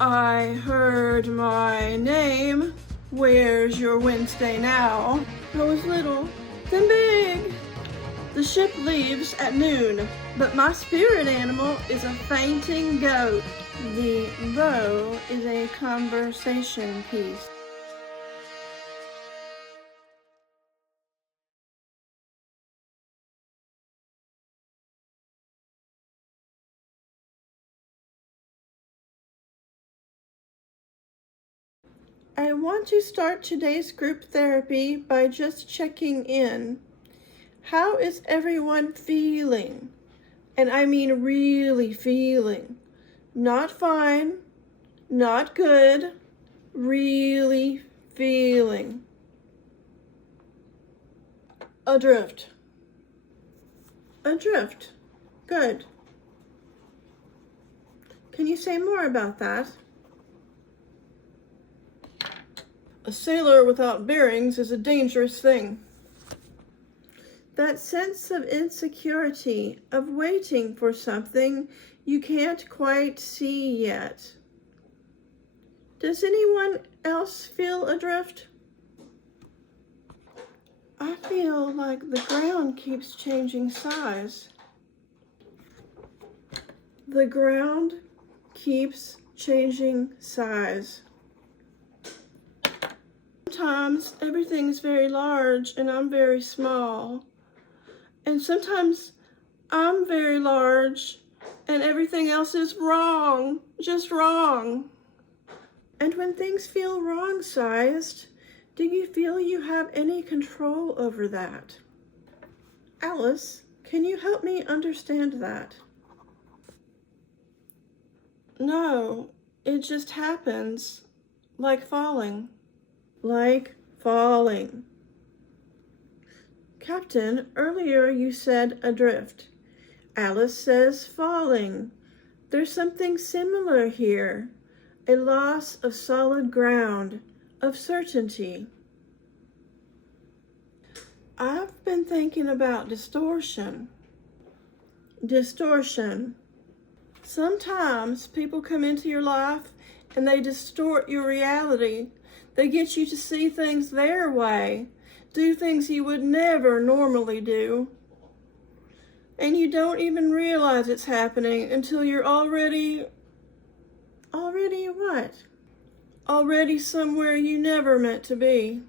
I heard my name. Where's your Wednesday now? I was little, then big. The ship leaves at noon, but my spirit animal is a fainting goat. The bow is a conversation piece. I want to start today's group therapy by just checking in. How is everyone feeling? And I mean really feeling. Not fine, not good, really feeling. Adrift. Adrift. Good. Can you say more about that? A sailor without bearings is a dangerous thing. That sense of insecurity, of waiting for something you can't quite see yet. Does anyone else feel adrift? I feel like the ground keeps changing size. The ground keeps changing size. Sometimes everything's very large and I'm very small. And sometimes I'm very large and everything else is wrong, just wrong. And when things feel wrong-sized, do you feel you have any control over that? Alice, can you help me understand that? No, it just happens, like falling. Like falling. Captain, earlier you said adrift. Alice says falling. There's something similar here. A loss of solid ground, of certainty. I've been thinking about distortion. Distortion. Sometimes people come into your life and they distort your reality. They get you to see things their way, do things you would never normally do. And you don't even realize it's happening until you're already what? Already somewhere you never meant to be.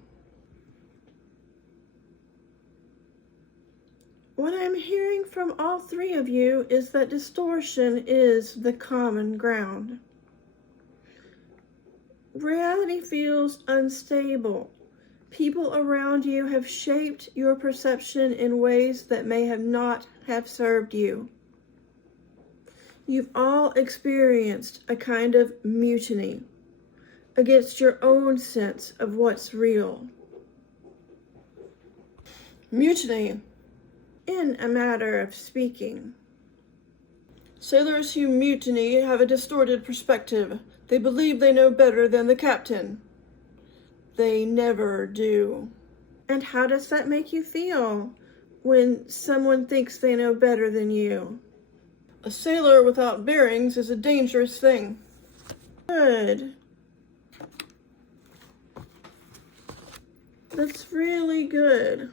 What I'm hearing from all three of you is that distortion is the common ground. Reality feels unstable. People around you have shaped your perception in ways that may have not have served you. You've all experienced a kind of mutiny against your own sense of what's real. Mutiny, in a matter of speaking. Sailors who mutiny have a distorted perspective. They believe they know better than the captain. They never do. And how does that make you feel when someone thinks they know better than you? A sailor without bearings is a dangerous thing. Good. That's really good.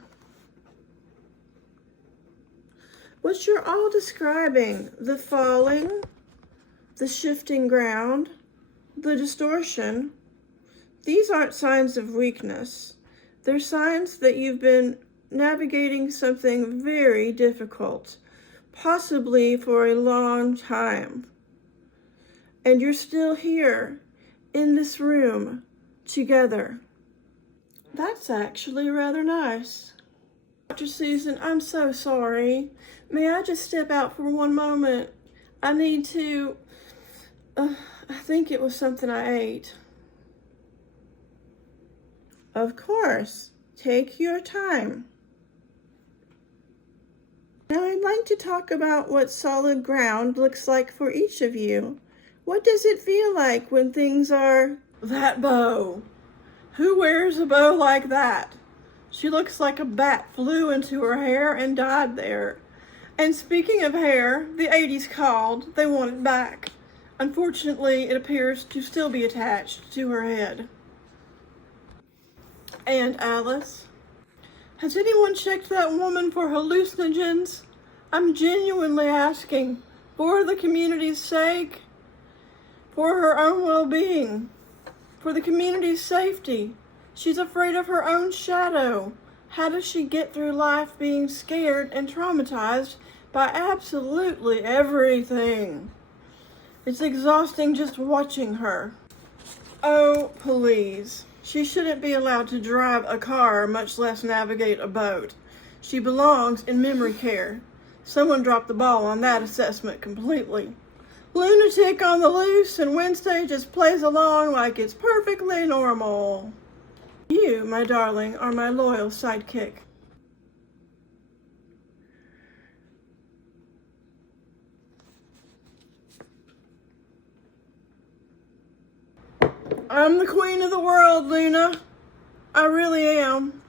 What you're all describing, the falling, the shifting ground, the distortion, these aren't signs of weakness. They're signs that you've been navigating something very difficult, possibly for a long time. And you're still here, in this room, together. That's actually rather nice. Dr. Susan, I'm so sorry. May I just step out for one moment? I need to... I think it was something I ate. Of course. Take your time. Now I'd like to talk about what solid ground looks like for each of you. What does it feel like when things are... That bow. Who wears a bow like that? She looks like a bat flew into her hair and died there. And speaking of hair, the 80s called. They want it back. Unfortunately, it appears to still be attached to her head. And Alice, has anyone checked that woman for hallucinogens? I'm genuinely asking, for the community's sake, for her own well-being, for the community's safety. She's afraid of her own shadow. How does she get through life being scared and traumatized by absolutely everything? It's exhausting just watching her. Oh, please. She shouldn't be allowed to drive a car, much less navigate a boat. She belongs in memory care. Someone dropped the ball on that assessment completely. Lunatic on the loose, and Wednesday just plays along like it's perfectly normal. You, my darling, are my loyal sidekick. I'm the queen of the world, Luna. I really am.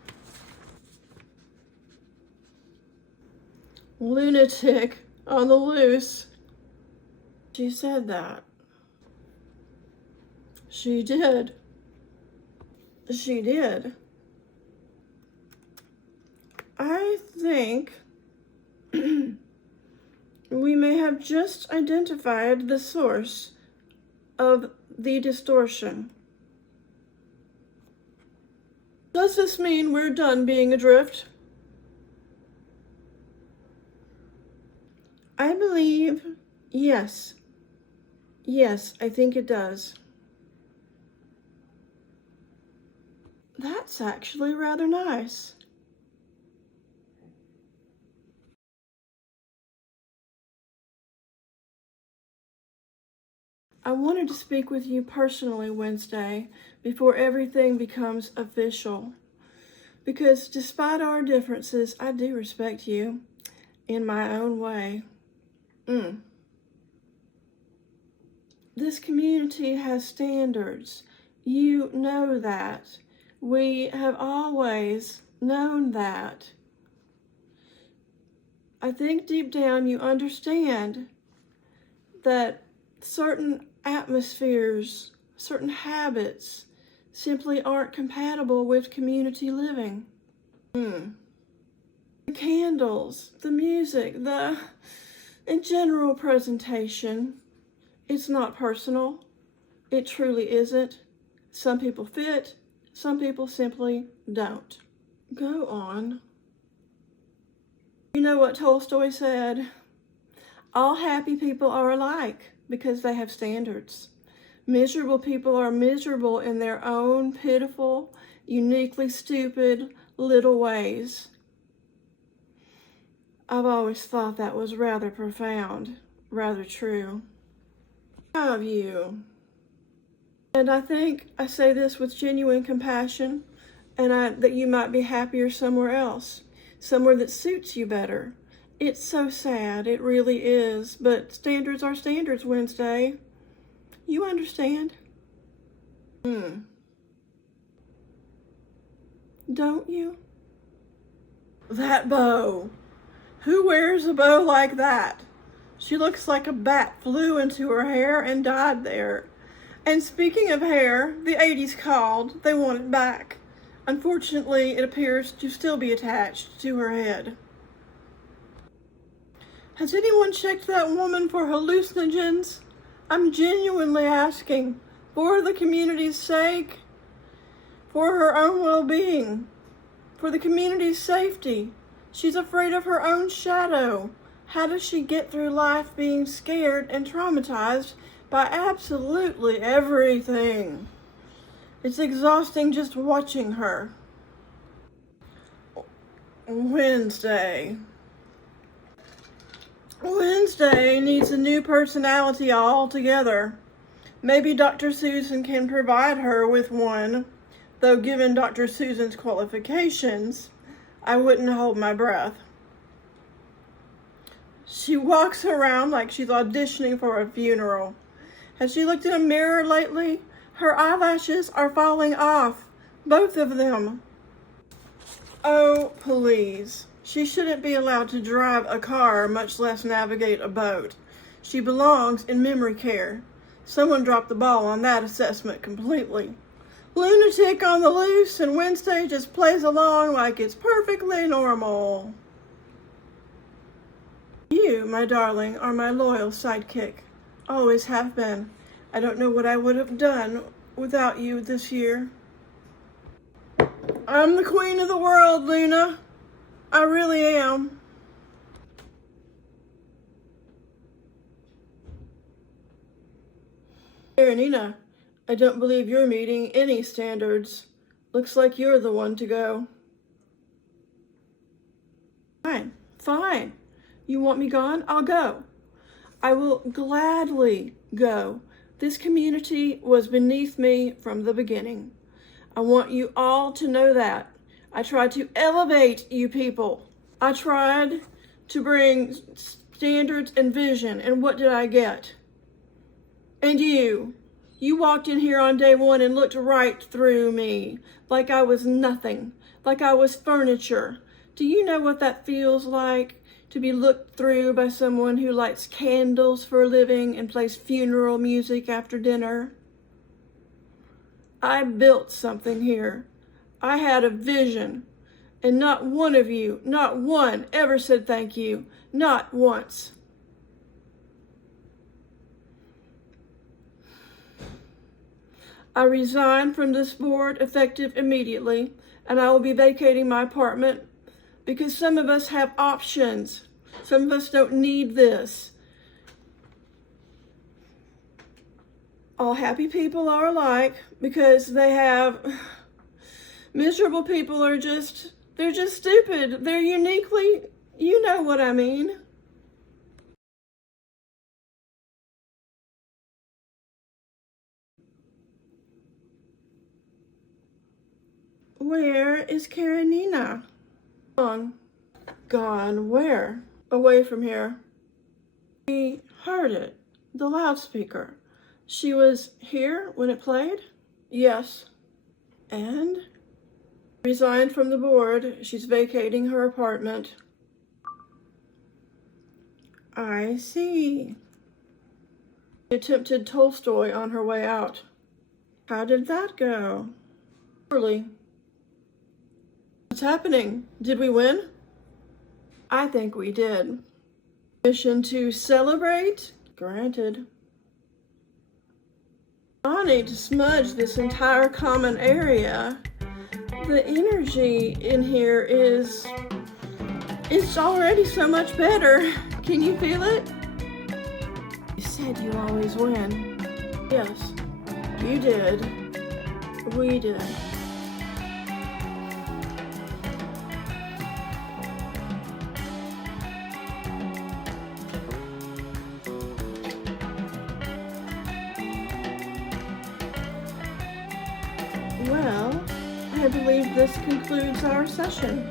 Lunatic on the loose. She said that. She did. She did. I think we may have just identified the source of the distortion. Does this mean we're done being adrift? I believe, yes. Yes, I think it does. That's actually rather nice. I wanted to speak with you personally Wednesday before everything becomes official. Because despite our differences, I do respect you in my own way. This community has standards. You know that. We have always known that. I think deep down you understand that certain atmospheres, certain habits simply aren't compatible with community living. The candles, the music, the general presentation, it's not personal. It truly isn't. Some people fit, some people simply don't. Go on. You know what Tolstoy said? All happy people are alike because they have standards. Miserable people are miserable in their own pitiful, uniquely stupid little ways. I've always thought that was rather profound, rather true. Of you. And I think I say this with genuine compassion, and that you might be happier somewhere else, somewhere that suits you better. It's so sad, it really is, but standards are standards, Wednesday. You understand? Don't you? That bow. Who wears a bow like that? She looks like a bat flew into her hair and died there. And speaking of hair, the 80s called. They want it back. Unfortunately, it appears to still be attached to her head. Has anyone checked that woman for hallucinogens? I'm genuinely asking, for the community's sake, for her own well-being, for the community's safety. She's afraid of her own shadow. How does she get through life being scared and traumatized by absolutely everything? It's exhausting just watching her. Wednesday needs a new personality altogether. Maybe Dr. Susan can provide her with one, though given Dr. Susan's qualifications, I wouldn't hold my breath. She walks around like she's auditioning for a funeral. Has she looked in a mirror lately? Her eyelashes are falling off, both of them. Oh, please. She shouldn't be allowed to drive a car, much less navigate a boat. She belongs in memory care. Someone dropped the ball on that assessment completely. Lunatic on the loose, and Wednesday just plays along like it's perfectly normal. You, my darling, are my loyal sidekick. Always have been. I don't know what I would have done without you this year. I'm the queen of the world, Luna. I really am. Karenina, I don't believe you're meeting any standards. Looks like you're the one to go. Fine, fine. You want me gone? I'll go. I will gladly go. This community was beneath me from the beginning. I want you all to know that. I tried to elevate you people. I tried to bring standards and vision, and what did I get? And you walked in here on day one and looked right through me, like I was nothing, like I was furniture. Do you know what that feels like? To be looked through by someone who lights candles for a living and plays funeral music after dinner? I built something here. I had a vision, and not one of you, not one, ever said thank you, not once. I resign from this board effective immediately, and I will be vacating my apartment because some of us have options. Some of us don't need this. All happy people are alike because they have... Miserable people are they're just stupid. They're uniquely, you know what I mean. Where is Karenina? Gone where? Away from here. We heard it. The loudspeaker. She was here when it played? Yes. And? Resigned from the board. She's vacating her apartment. I see. She attempted Tolstoy on her way out. How did that go? Poorly. What's happening? Did we win? I think we did. Mission to celebrate? Granted. I need to smudge this entire common area. The energy in here it's already so much better. Can you feel it? You said you always win. Yes, you did. We did. Well, I believe this concludes our session.